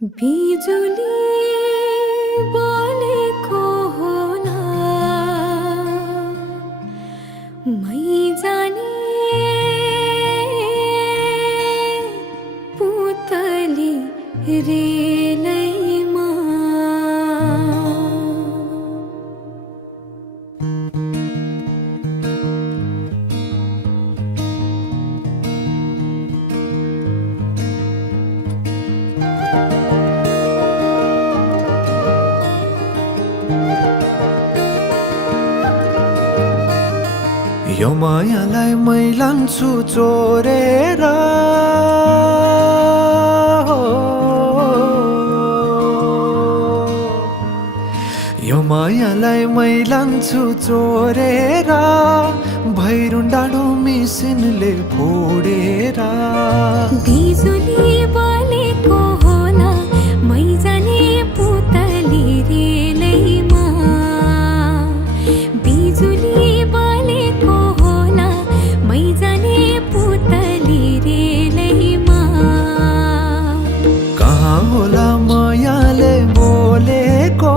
बिजुली बोलेको होला मै जाने पुतली रेलैमा यो मायालाई मै लान्छु चोरेर यो मायालाई मै लान्छु चोरेर भैरुन डाँडो मिसिनले फोडेर बिजुली बोलेको होला मै जाने पुतली रेलैमा बिजुली बोलेको होला मै जाने पुतली रेलैमा कहाँ होला मायाले बोलेको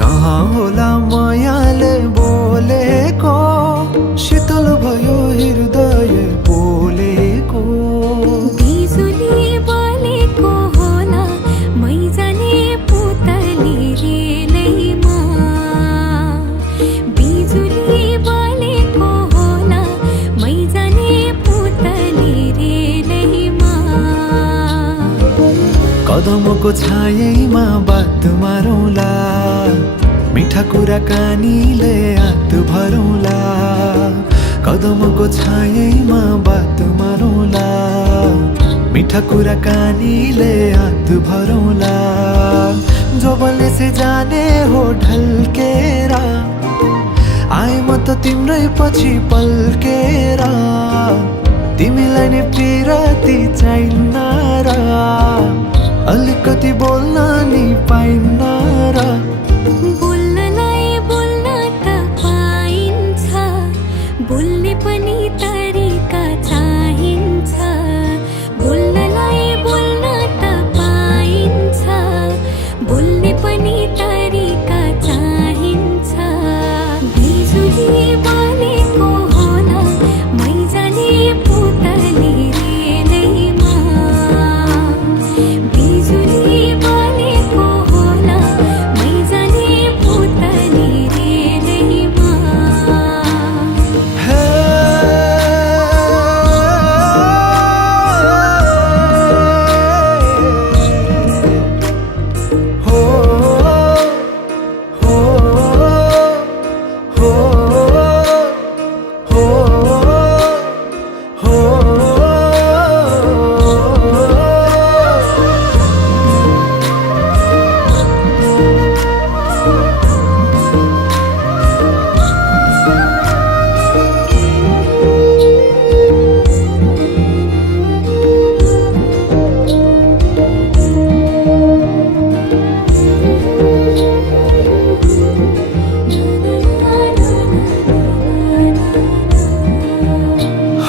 कहाँ होला मायाले बोलेको शीतल भयो हृदय बोलेको बिजुली बोलेको होला मै जाने पुतली रेलैमा बिजुली बोलेको होला मै जाने पुतली रेलैमा कदमको छायैमा बात मारौँला मिठा कुराकानीले हात भरौँला कदमको छायैमा बात मारौँला मिठा कुराकानीले हात भरौँला जोबलले से जाने हो ढल्केर आए म त तिम्रै पछि पल्केर तिमीलाई नै पिरती चाहिन्न र अलिकति बोल्न नि पाइन्न र बोल्नलाई बोल्न त पाइन्छ बोल्ने पनि तरिका चाहिन्छ बोल्नलाई बोल्न त पाइन्छ बोल्ने पनि तरिका चाहिन्छ बिजुली बोलेको होला मै जाने पुतली रेलैमा बिजुली बोलेको होला मै जाने पुतली रेलैमा हे हो हो हो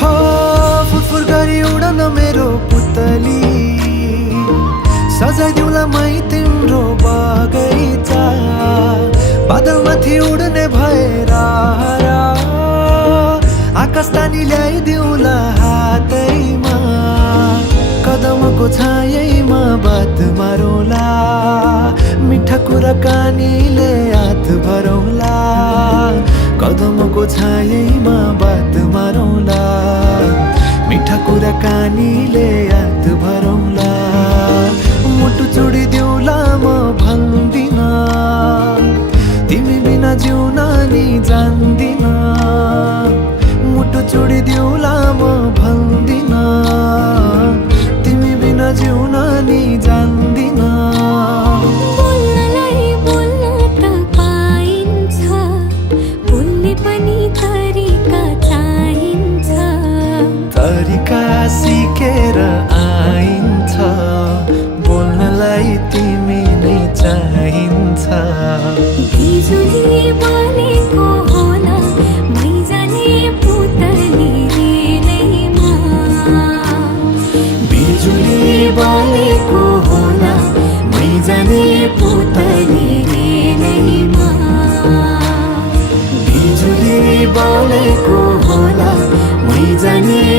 हो फुरफुर गरी उडन मेरो पुतली सजाइदिउँला मै तिम्रो बगैँचा बादलमाथि उड्ने भएर आकाश तानी ल्याइदिउँला हातैमा कदमको छायैमा बात मारौँला मिठा कुराकानीले हात भरौँला कदमको छायैमा बात मारौँला मिठा कुराकानीले हात भरौँला मुटु चुडिदिउँला म भन्दिन तिमी बिना जिउन नि जान्दिन मुटु चुडिदिउँला म भन्दिन तिमी बिना जिउन नि जान्दिन बोल्नलाई बोल्न त पाइन्छ बोल्ने पनि तरिका चाहिन्छ तरिका सिकेर आइन्छ बोल्नलाई तिमी नै चाहिन्छ बिजुली बोलेको होला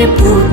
पुग्छ